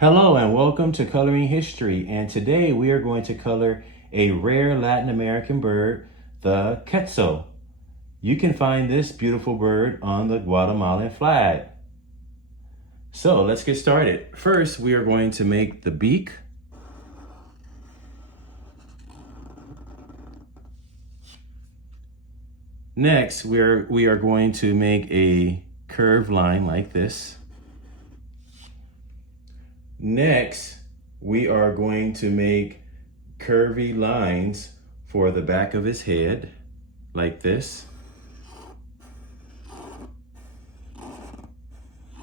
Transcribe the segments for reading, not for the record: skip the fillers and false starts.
Hello and welcome to Coloring History, and today we are going to color a rare Latin American bird, the Quetzal. You can find this beautiful bird on the Guatemalan flag. So let's get started. First, we are going to make the beak. Next, we are going to make a curved line like this. Next, we are going to make curvy lines for the back of his head, like this.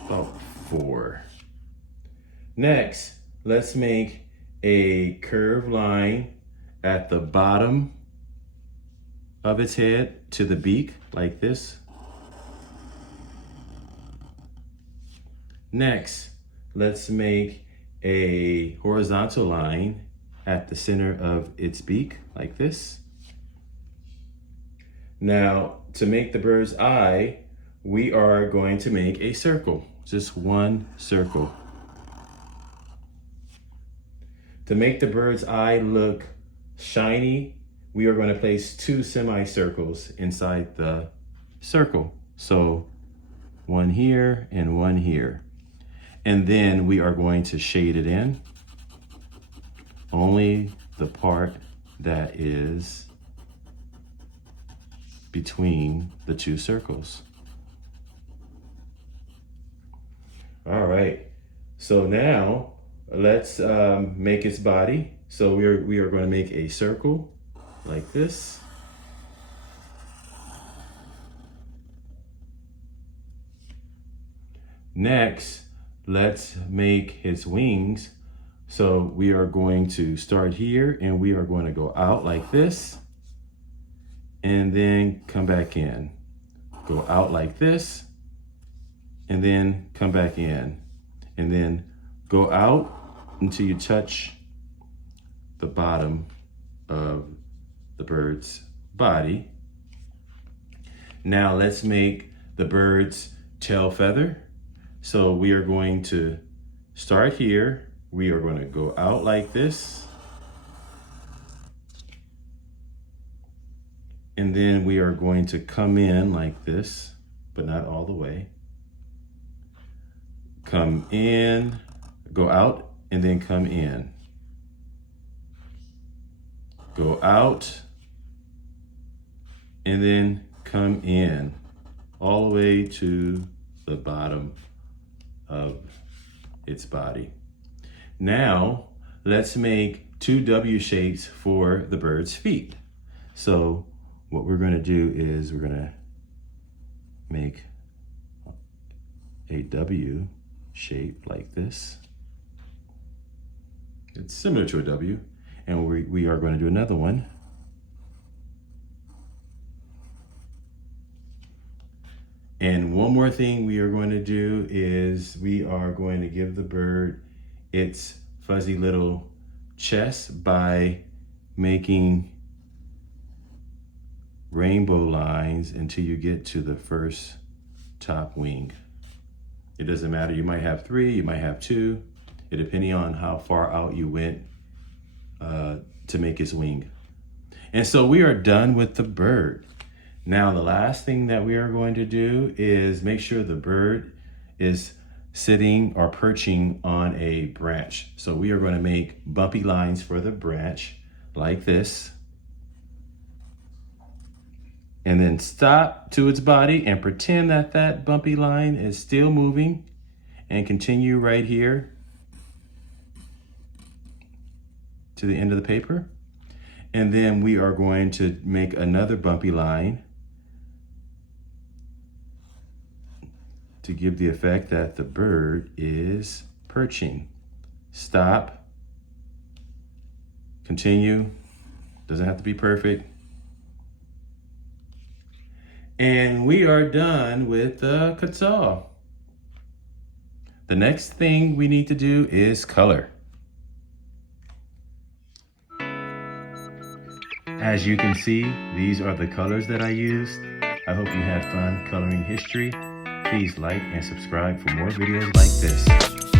About 4. Next, let's make a curved line at the bottom of its head to the beak, like this. Next, let's make a horizontal line at the center of its beak, like this. Now, to make the bird's eye, we are going to make a circle, just one circle. To make the bird's eye look shiny, we are going to place 2 semicircles inside the circle. So one here and one here. And then we are going to shade it in. Only the part that is between the 2 circles. All right, so now let's make its body. So we are going to make a circle like this. Next, let's make his wings. So we are going to start here and we are going to go out like this and then come back in. Go out like this and then come back in, and then go out until you touch the bottom of the bird's body. Now let's make the bird's tail feather. So we are going to start here. We are going to go out like this. And then we are going to come in like this, but not all the way. Come in, go out, and then come in. Go out, and then come in, all the way to the bottom of its body. Now, let's make 2 W shapes for the bird's feet. So what we're going to do is we're going to make a W shape like this. It's similar to a W, and we are going to do another one. And one more thing we are going to do is we are going to give the bird its fuzzy little chest by making rainbow lines until you get to the first top wing. It doesn't matter, you might have 3, you might have 2, depending on how far out you went to make his wing. And so we are done with the bird. Now the last thing that we are going to do is make sure the bird is sitting or perching on a branch. So we are going to make bumpy lines for the branch like this. And then stop to its body and pretend that that bumpy line is still moving, and continue right here to the end of the paper. And then we are going to make another bumpy line to give the effect that the bird is perching. Stop, continue, doesn't have to be perfect. And we are done with the Quetzal. The next thing we need to do is color. As you can see, these are the colors that I used. I hope you had fun coloring history. Please like and subscribe for more videos like this.